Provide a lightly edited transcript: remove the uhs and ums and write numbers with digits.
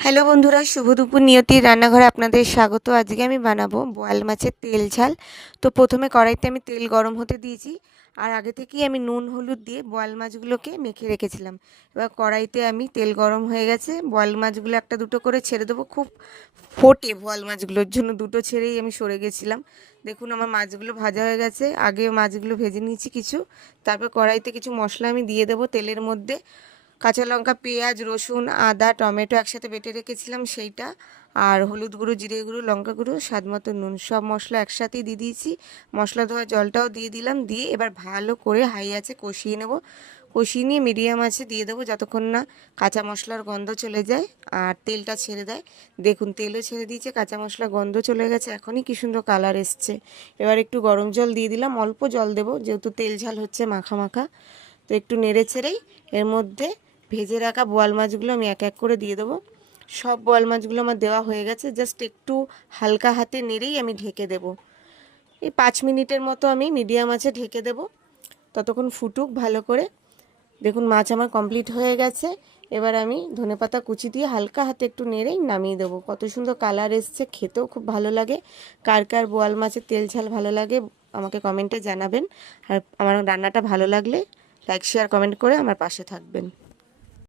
Hello বন্ধুরা, শুভ দুপুর। নিয়তির রান্নাঘরে আপনাদের স্বাগত। আজকে আমি বানাবো বোয়াল মাছের তেল ঝাল। তো প্রথমে কড়াইতে আমি তেল গরম হতে দিয়েছি, আর আগে থেকেই আমি নুন হলুদ দিয়ে বোয়াল মাছগুলোকে মেখে রেখেছিলাম। এবার কড়াইতে আমি তেল গরম হয়ে গেছে, বোয়াল মাছগুলো একটা দুটো করে ছেড়ে দেবো। খুব ফোটে বোয়াল মাছগুলোর জন্য দুটো ছেড়েই আমি সরে গেছিলাম। দেখুন আমার মাছগুলো ভাজা হয়ে গেছে, আগে মাছগুলো ভেজে নিয়েছি কিছু। তারপর কড়াইতে কিছু মশলা আমি দিয়ে দেবো তেলের মধ্যে। কাঁচা লঙ্কা, পেঁয়াজ, রসুন, আদা, টমেটো একসাথে বেটে রেখেছিলাম সেইটা, আর হলুদ গুঁড়ো, জিরে গুঁড়ো, লঙ্কা গুঁড়ো, স্বাদ মতো নুন, সব মশলা একসাথেই দিয়ে দিয়েছি। মশলা ধোয়া জলটাও দিয়ে দিলাম, দিয়ে এবার ভালো করে হাই আছে কষিয়ে নেব। কষিয়ে নিয়ে মিডিয়াম আছে দিয়ে দেবো যতক্ষণ না কাঁচা মশলার গন্ধ চলে যায় আর তেলটা ছেড়ে দেয়। দেখুন তেলও ছেড়ে দিয়েছে, কাঁচা মশলা গন্ধ চলে গেছে, এখনই কি সুন্দর কালার এসছে। এবার একটু গরম জল দিয়ে দিলাম, অল্প জল দেবো যেহেতু তেল ঝাল হচ্ছে মাখা মাখা। তো একটু নেড়ে ছেড়েই এর মধ্যে ভেজে রাখা বোয়াল মাছগুলো আমি এক এক করে দিয়ে দেবো। সব বোয়াল মাছগুলো আমার দেওয়া হয়ে গেছে, জাস্ট একটু হালকা হাতে নেড়েই আমি ঢেকে দেব। এই 5 মিনিটের মতো আমি মিডিয়াম আঁচে ঢেকে দেব, ততক্ষণ ফুটুক ভালো করে। দেখুন মাছ আমার কমপ্লিট হয়ে গেছে। এবার আমি ধনেপাতা কুচি দিয়ে হালকা হাতে একটু নেড়েই নামিয়ে দেবো। কত সুন্দর কালার এসছে, খেতেও খুব ভালো লাগে। কার কার বোয়াল মাছের তেল ঝাল ভালো লাগে আমাকে কমেন্টে জানাবেন। আর আমার রান্নাটা ভালো লাগলে লাইক শেয়ার কমেন্ট করে আমার পাশে থাকবেন।